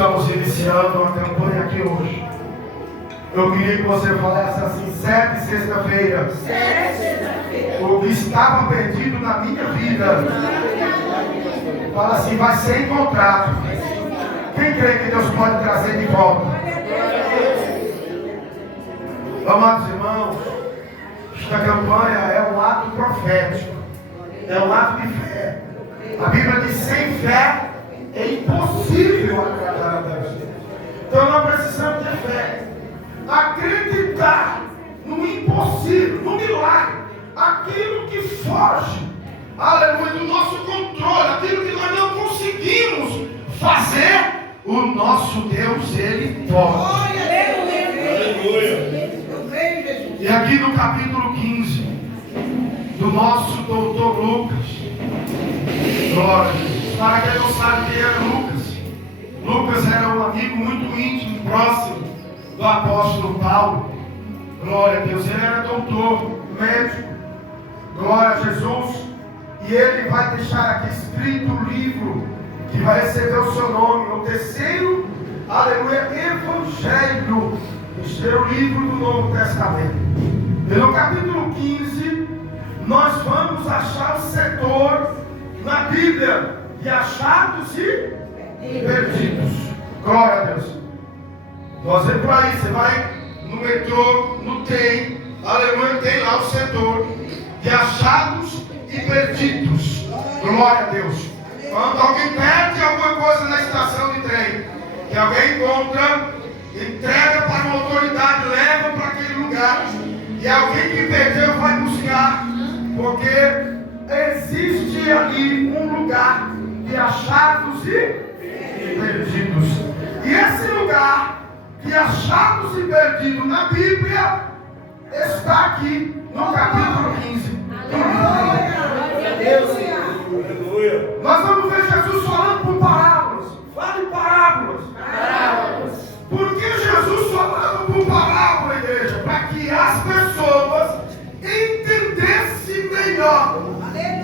estamos iniciando uma campanha aqui hoje. Eu queria que você falasse assim: 7 sexta-feira. O que estava perdido na minha vida, fala assim, vai ser encontrado. Quem crê que Deus pode trazer de volta? Amados irmãos, esta campanha é um ato profético, é um ato de fé. A Bíblia diz: sem fé é impossível agradar a Deus. Então nós precisamos de fé, acreditar no impossível, no milagre, aquilo que foge, aleluia, do nosso controle, aquilo que nós não conseguimos fazer. O nosso Deus, Ele pode. Aleluia. E aqui no capítulo 15 do nosso doutor Lucas, glória a Deus. Para quem não sabe quem era Lucas, Lucas era um amigo muito íntimo, próximo do apóstolo Paulo. Glória a Deus. Ele era doutor, médico, glória a Jesus. E ele vai deixar aqui escrito o livro que vai receber o seu nome, o terceiro, aleluia, Evangelho, o terceiro livro do Novo Testamento. E no capítulo 15, nós vamos achar o setor na Bíblia de achados e perdidos. Glória a Deus. Você por aí, você vai no metrô, no trem, aleluia, tem lá o setor de achados e perdidos. Glória a Deus. Quando alguém perde alguma coisa na estação de trem, que alguém encontra, entrega para uma autoridade, leva para aquele lugar, e alguém que perdeu vai buscar, porque existe ali um lugar de achados e perdidos. E esse lugar de achados e perdidos na Bíblia está aqui no capítulo 15 do livro. Nós vamos ver Jesus falando por parábolas. Fale parábolas. Por que Jesus falava por parábola, igreja? Para que as pessoas entendessem melhor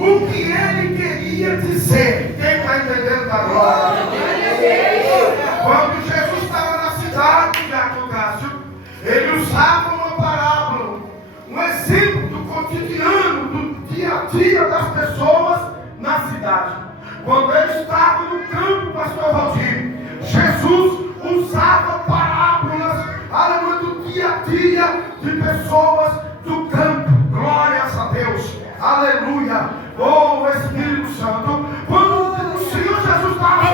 o que ele queria dizer. Quem está entendendo agora? Quando Jesus estava na cidade, Jacob Cássio, ele usava uma parábola, um exemplo do cotidiano, do dia a dia das pessoas na cidade. Quando ele estava no campo, pastor Valdir, Jesus usava parábolas, aleluia, do dia a dia de pessoas do campo. Glórias a Deus, aleluia. Oh Espírito Santo, quando o Senhor Jesus estava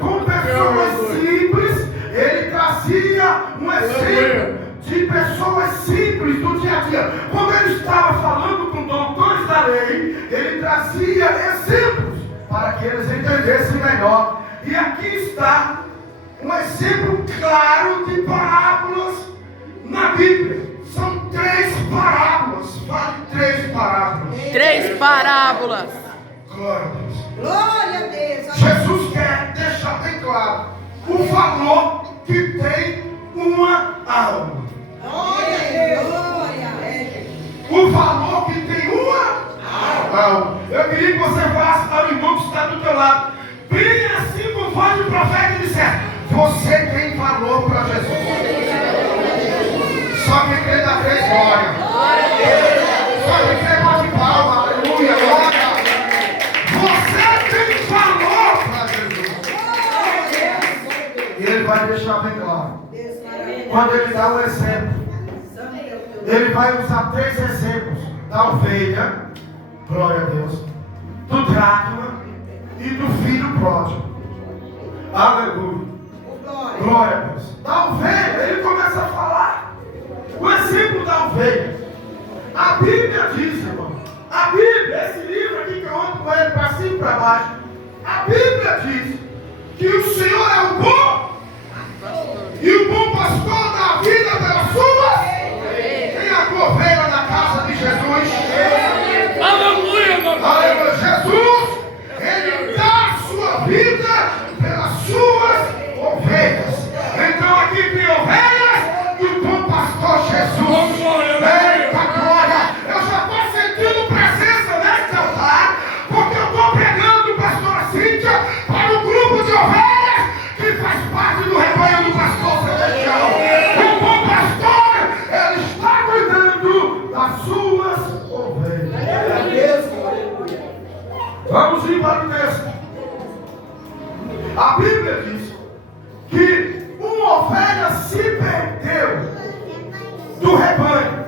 com pessoas simples, ele trazia um exemplo de pessoas simples do dia a dia. Quando ele estava falando com doutores da lei, ele trazia exemplos para que eles entendessem melhor. E aqui está um exemplo claro de parábolas na Bíblia. São 3 parábolas. Vale 3 parábolas. 3 parábolas. Glória a Deus. Glória a Deus. Jesus quer deixar bem claro o valor que tem uma alma. O valor que tem uma alma. Eu queria que você falasse para o irmão que está do teu lado, bem assim com voz de profeta, e disser: você tem valor para Jesus. Só quem crê dá 3 glória. Só quem crê bate palma. Aleluia, glória. Você tem valor para Jesus. E ele vai deixar bem claro. Quando ele dá um exemplo, ele vai usar 3 exemplos: da ovelha, glória a Deus, do dracma e do filho pródigo. Aleluia, glória a Deus. Da ovelha, ele começa a falar o exemplo da ovelha. A Bíblia diz, irmão, a Bíblia, esse livro aqui que eu ando com ele para cima e para baixo, a Bíblia diz que o Senhor é o bom e o bom pastor dá a vida pelas suas. Tem a ovelha na casa de Jesus. Aleluia, aleluia. Jesus, ele dá a sua vida pelas suas ovelhas. Então aqui tem ovelhas e o bom pastor Jesus. Eita glória! Eu já estou sentindo presença neste altar, porque eu estou pregando, pastora Cíntia, para o grupo de ovelhas Bíblia diz que uma ovelha se perdeu do rebanho.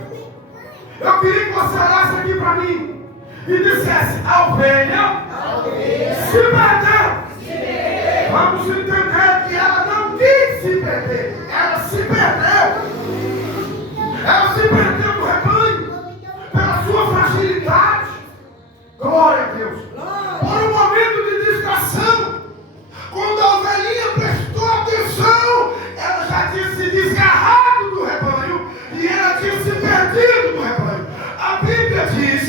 Eu queria que você olhasse aqui para mim e dissesse: a ovelha se perdeu. Vamos entender que ela não quis se perder, ela se perdeu. Ela se perdeu do rebanho pela sua fragilidade. Glória a Deus. Por um momento de distração. Quando a ovelhinha prestou atenção, ela já tinha se desgarrado do rebanho e ela tinha se perdido do rebanho. A Bíblia diz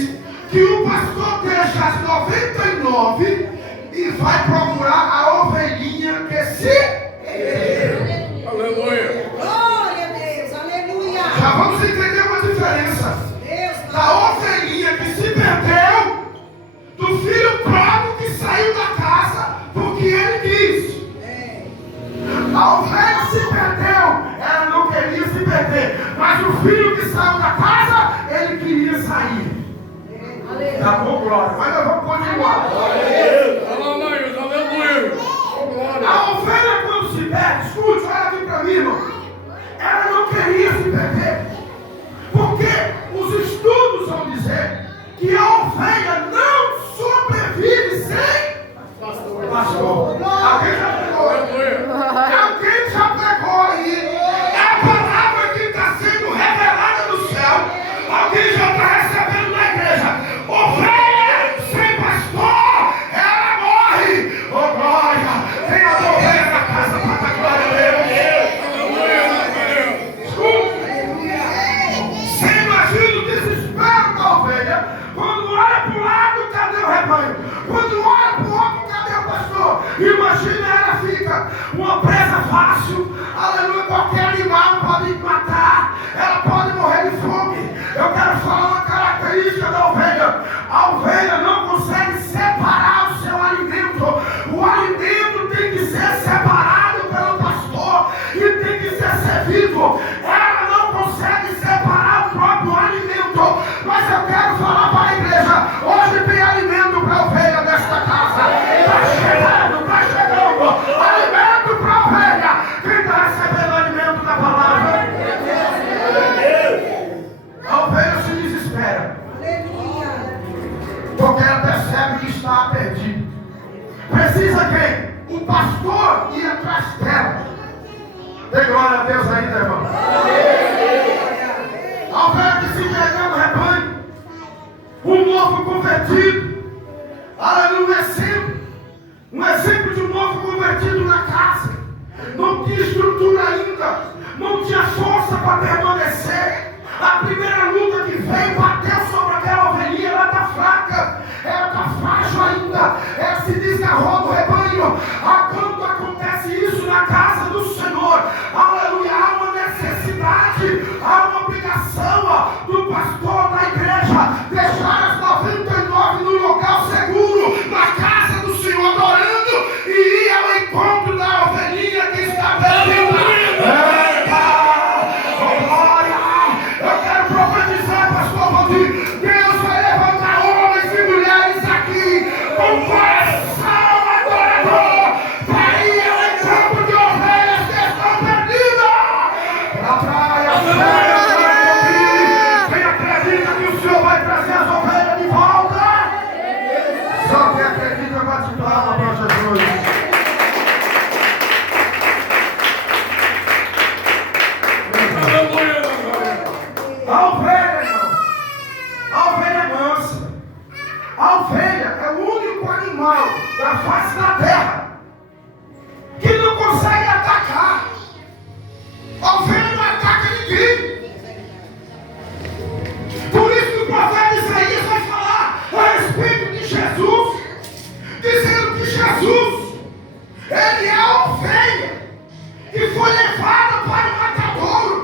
que o pastor deixa as 99 e vai procurar a ovelhinha que se perdeu. Aleluia. Glória a Deus, aleluia. Já vamos entender uma diferença da ovelhinha que se perdeu do filho pródigo que saiu da casa porque ele quis. A ovelha se perdeu, ela não queria se perder, mas o filho que saiu da casa, ele queria sair. Tá bom, glória, mas nós vamos continuar. A ovelha quando se perde, escute, olha aqui para mim, irmão, ela não queria se perder, porque os estudos vão dizer que a ovelha não sobrevive sem pastor. Alguém já pegou? Alguém já pegou aí? É a palavra que está sendo revelada do céu. Alguém já está recebendo na igreja. Ovelha sem pastor, ela morre. Oh glória, tem a ovelha na casa para dar glória a Deus. Escuta. Você imagina o desespero da ovelha quando olha para o lado, cadê o rebanho? Quando olha para o outro, cadê o pastor? Imagina, ela fica uma presa fácil. Aleluia, qualquer animal pode matar. Ela pode morrer de fome. Eu quero falar uma característica da ovelha. A ovelha não consegue separar o seu alimento. O alimento tem que ser separado pelo pastor e tem que ser servido. Ela não consegue separar o próprio alimento. Mas eu quero falar para a igreja: hoje tem alimento para a ovelha desta casa. Está chegando, está chegando. Alimento para a ovelha. Quem está recebendo alimento da palavra? A ovelha se desespera. Porque ela percebe que está perdida. Precisa quem? O pastor ir atrás dela. Tem glória a Deus ainda, irmão. A ovelha que se perdeu no rebanho. Um novo convertido. Aleluia, um exemplo de um novo convertido na casa. Não tinha estrutura ainda. Não tinha força para permanecer. A primeira luta que veio bateu sobre aquela ovelhinha. Ela está fraca. Ela está frágil ainda. Ela se desgarrou do rebanho. Quando acontece isso na casa do Senhor, aleluia, há uma necessidade, há uma obrigação do pastor da igreja deixar as 99 no local seguro, na casa do Senhor, adorando, e ir ao encontro da ovelhinha que está perdida. Eu quero profetizar, pastor Valdir, Deus vai levantar homens e mulheres aqui com coração adorador para ir ao encontro de ovelhas que estão perdidas. Na praia, quem acredita que o Senhor vai trazer as ovelhas de volta? Só quem acredita bate palma para Jesus. A ovelha, irmão, a ovelha é mansa. A ovelha é o único animal da face da terra que não consegue atacar. A ovelha não ataca ninguém. Por isso que o profeta Isaías vai falar a respeito de Jesus, dizendo que Jesus, ele é a ovelha que foi levada para o matadouro.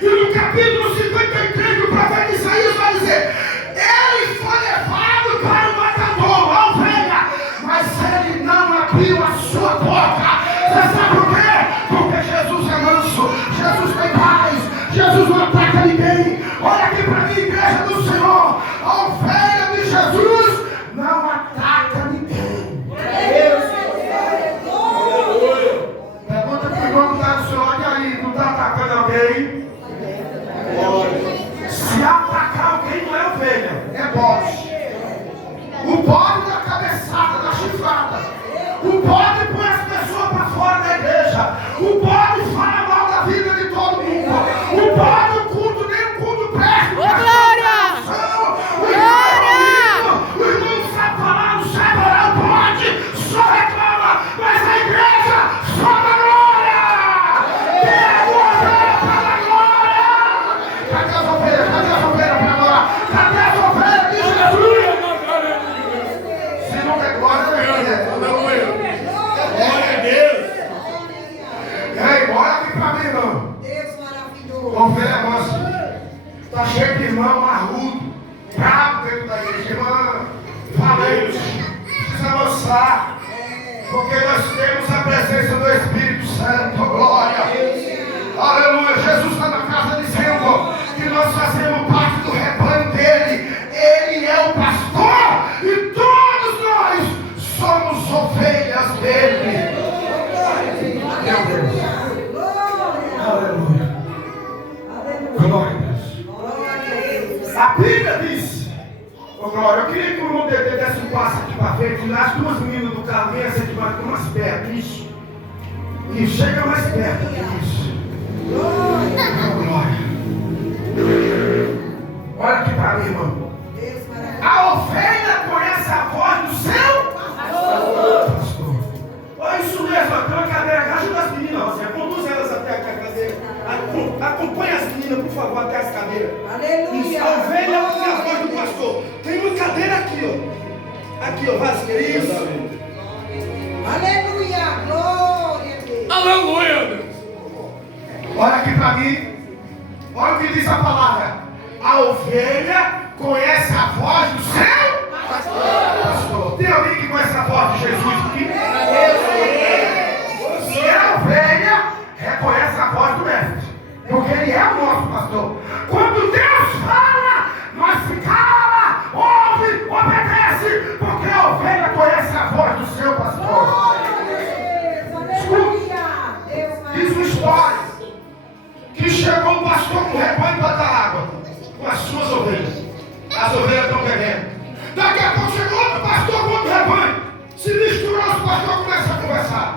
E no capítulo 53 do profeta Isaías vai dizer: ele foi levado para o matadouro, a ovelha, mas ele não abriu a sua boca. Você sabe por quê? Porque Jesus é manso, Jesus tem paz, Jesus não ataca ninguém. Olha aqui para mim, igreja do Senhor, a ovelha de Jesus não ataca ninguém. O pode fala mal da vida de todo mundo. O pode, o culto, nem o culto presta. Glória! O irmão não sabe falar, não sabe orar, pode, só reclama, mas a igreja só dá glória! Tem a glória para dar glória! Cadê as ovelhas? Cadê as ovelhas para adorar? Cadê as ovelhas de Jesus? Se não der glória, não é. Glória a Deus! Ei, bora aqui para mim, irmão. Deus maravilhoso. Ovelha nossa, está cheio de irmão marrudo, bravo dentro da igreja. Irmã, falei, precisa avançar, porque nós temos a presença do Espírito Santo. Glória! Aleluia! Jesus está na casa dizendo que nós fazemos parte do rebanho dele. Ele é o pastor e todos nós somos ovelhas dele. Meu Deus! Aleluia! Glória a Deus! A Bíblia diz, ô Glória, eu queria que o irmão Dedê desse um passo aqui para frente, as duas meninas do carro venham ser mais perto, isso. E chega mais perto, isso. Glória. Olha aqui para mim, irmão. A ovelha conhece a voz do seu pastor. Olha isso mesmo, a cadeira, ajuda as meninas, você conduz elas até a cadeira. Acompanha as meninas, por favor, até as cadeiras. Aleluia. A ovelha ouve a voz do pastor. Tem uma cadeira aqui, ó. Aqui, ó, Vasco, isso. Aleluia. Glória a Deus. Aleluia! Olha aqui para mim. Olha o que diz a palavra. A ovelha conhece a voz do seu pastor. Tem alguém que conhece a voz de Jesus aqui? Se é a ovelha, reconhece a voz do mestre, porque ele é o nosso pastor. Quando Deus fala, nós se cala, ouve, obedece, porque a ovelha conhece a voz do seu pastor. Diz uma história que chegou um pastor com um rebanho para dar água com as suas ovelhas. As ovelhas estão bebendo. Daqui a pouco chegou outro pastor com outro rebanho. Se misturou, os pastores começam a conversar.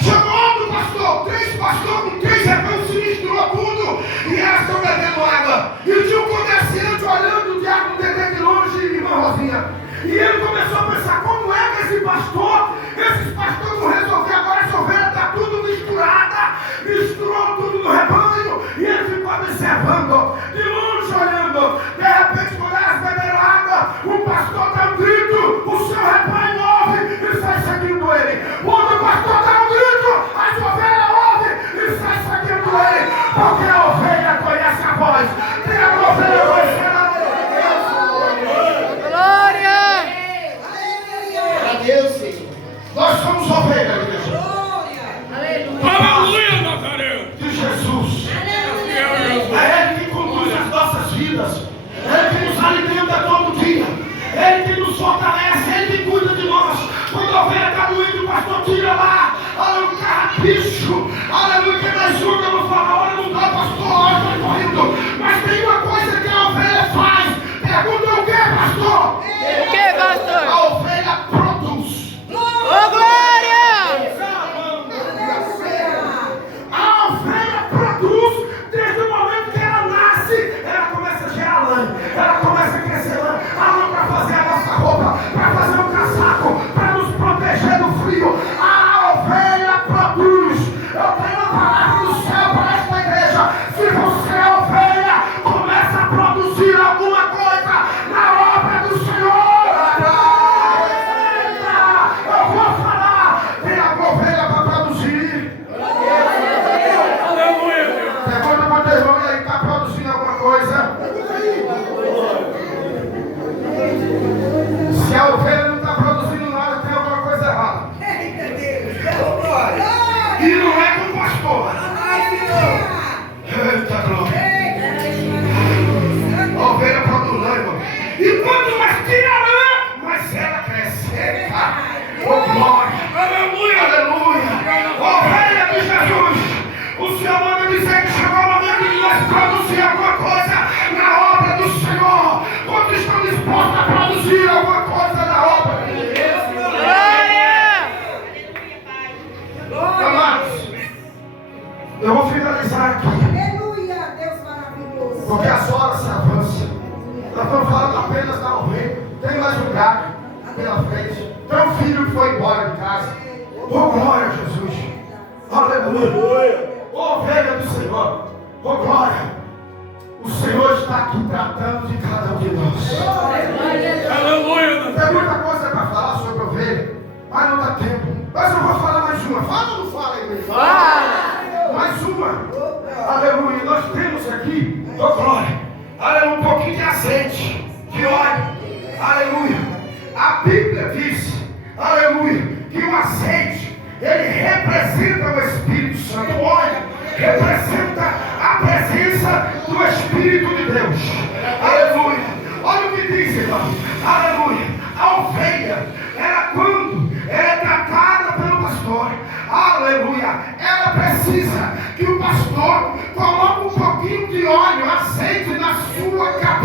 Chegou outro pastor, três pastores com três rebanhos, se misturou tudo e elas estão bebendo água. E tinha um comerciante olhando o diabo de longe, irmã Rosinha. E ele começou a pensar, como é que esses pastores vão resolver agora? Essa ovelha está tudo misturada, misturou tudo no rebanho. E ele ficou observando, de longe olhando. De repente, quando elas beberam água, o pastor dá um grito, o seu rebanho ouve e sai seguindo ele. O outro pastor dá um grito, as ovelhas ouvem e sai seguindo ele. Porque a ovelha conhece a voz. Tem a ovelha conhecendo a voz. Glória! Aleluia. Senhor. Nós somos ovelhas, igreja. Aleluia, Nazaré! De Jesus. Aleluia. É Ele que conduz as nossas vidas. É Ele que nos alimenta todo dia. É Ele que nos fortalece. É Ele que cuida de nós. Quando a ovelha está doente, o pastor tira lá. Aleluia, carrapicho. Aleluia, que na junta não fala, olha, não dá, pastor, olha, está correndo. Mas tem uma coisa que a ovelha faz. Pergunta o que, pastor? O que, pastor? A ovelha produz. Ô, glória! A ovelha produz desde o momento que ela nasce, ela começa a gerar lã, ela começa a crescer lã, a lã para fazer a nossa roupa, para fazer um casaco, para nos proteger do frio. A ovelha produz. Eu tenho a palavra do céu para esta igreja. Se você é ovelha, começa a produzir alguma coisa na obra do Senhor. Eu vou falar, tem a ovelha para produzir. Pergunta para o teu irmão, ele está produzindo alguma coisa? Se a ovelha não está produzindo nada, tem alguma coisa errada. E não é com o pastor. Eita glória. A ovelha produz lã, irmão. E quanto mais tira a lã, mais ela cresce. Eita. Oh glória. Aleluia. Aleluia. Ovelha de Jesus. O Senhor manda dizer que chegou o momento de nós produzir alguma coisa na obra do Senhor. Quantos estão dispostos a produzir alguma coisa na obra de Deus? Glória! Amados, finalizar aqui, Aleluia, Deus maravilhoso. porque as horas se avançam. Nós estamos falando apenas da ovelha. Tem mais um gato pela frente. Tem um filho que foi embora de casa. Oh, glória a Jesus. Aleluia. Oh, ovelha do Senhor. Oh, glória. O Senhor está aqui tratando de cada um de nós. Aleluia. Tem muita coisa para falar sobre ovelha, mas não dá tempo. Mas eu vou falar mais uma. Fala ou não fala, igreja? Fala. Mais uma. Aleluia. Nós temos aqui, oh glória, aleluia, um pouquinho de azeite, de óleo. Aleluia. A Bíblia diz, aleluia, que o azeite, ele representa o Espírito Santo. O óleo representa a presença do Espírito de Deus. Aleluia. Olha o que diz, irmão. Aleluia. A ovelha, ela quando ela é tratada pelo pastor, aleluia, ela precisa que o pastor coloque um pouquinho de óleo, azeite na sua cabeça.